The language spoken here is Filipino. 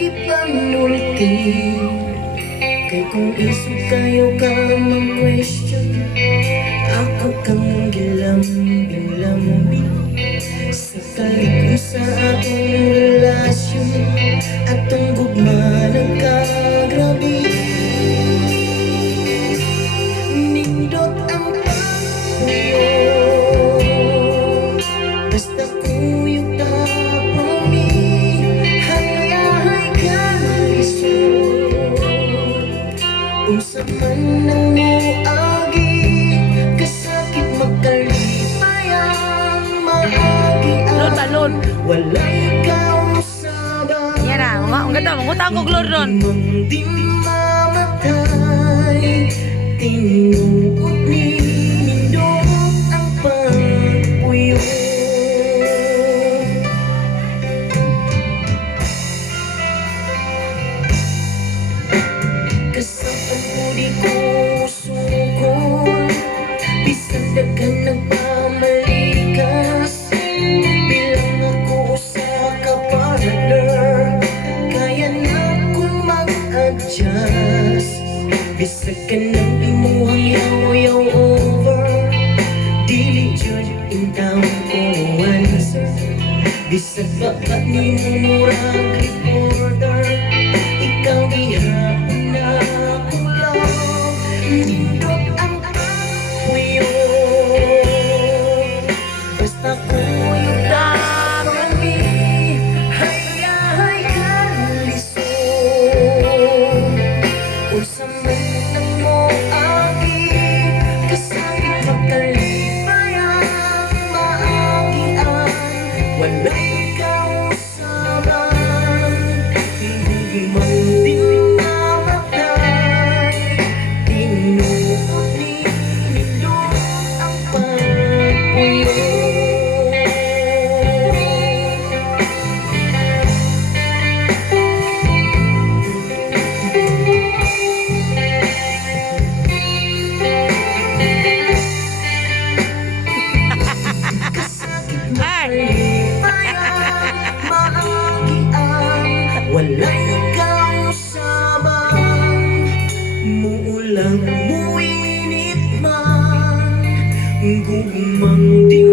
ipanulti. Kay kung isip kayo ka mag-question, ako kang gilambing-lambing sa kalikong sa atong relasyon, atong gugma nagkagrabe. Nindot ang pagpuyo, basta kuyog tapong mi, hayahay ka lisod. Unsa man ang muagi, kasakit magkalipayang maagi Lord balon. walay kausaba. Yan na, ang ganda, mangutang ko Lord ron. Di mamatay, tinuod ni nindot ang pagpuyo. Kasapan ko di ko sukol, bisan daghan nagpamalikas. Bilang ako sa ka-partner, kaya na kong mag-adjust. Bisag ka ng imuhang yaw-yaw over, dili jud intaw ko answer. Bisag baka ni mo murag reporter, ikaw gihapon na akong love. Nindot ang pagpuyo, basta kuyog dapat mi, hayahay ka lisod. Unsa man ang moagi, kasakit magkalipayang maagian, walay kausaban. Hindi man din mamatay, tinuod ni nindot ang pagpuyo. Kasakit magkalipayang maagian, walay kausaban. Muulang muinit man, gugmang di